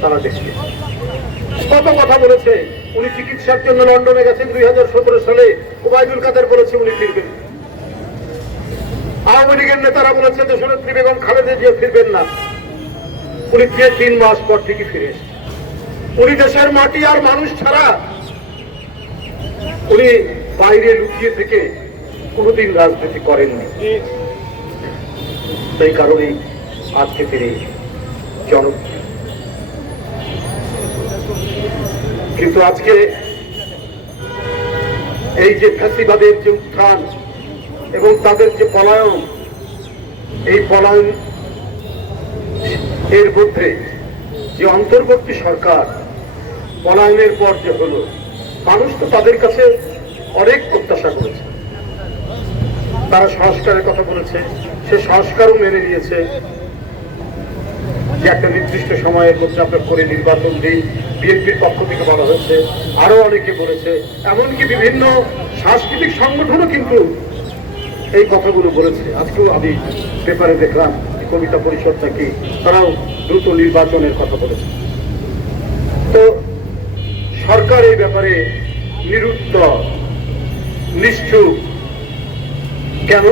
তারা দেখিয়েছে। কত কথা বলেছে। উনি চিকিৎসার জন্য লন্ডনে গেছেন 2017 সালে। ওবায়দুল কাদের বলেছে উনি ফিরবেন। আওয়ামী লীগের নেতারা বলেছে দেশনেত্রী বেগম খালেদা জিয়া ফিরবেন না। উনি 3 মাস পর ঠিকই ফিরে এসেছেন। উনি দেশের মাটি আর মানুষ ছাড়া উনি বাইরে লুকিয়ে থেকে কোনোদিন রাজনীতি করেননি। সেই কারণেই আজকে তিনি জনপ্রিয়। কিন্তু আজকে এই যে ফ্যাসিবাদের যে উত্থান এবং তাদের যে পলায়ন, এই পলায়ন এর মধ্যে যে অন্তর্বর্তী সরকার পলায়নের পর যে হলো, মানুষ তো তাদের কাছে অনেক প্রত্যাশা করেছে। তারা সংস্কারের কথা বলেছে, সে সংস্কারও মেনে নিয়েছে যে একটা নির্দিষ্ট সময়ের মধ্যে আপনার করে নির্বাচন দিন। বিএনপির পক্ষ থেকে বলা হয়েছে, আরো অনেকে বলেছে, এমনকি বিভিন্ন সাংস্কৃতিক সংগঠনও কিন্তু এই কথাগুলো বলেছে। আজকেও আমি পেপারে দেখলাম কবিতা পরিষদ থেকে তারাও দ্রুত নির্বাচনের কথা বলেছে। তো সরকার এই ব্যাপারে নিরুত্তর, নিশ্চুপ। কেন?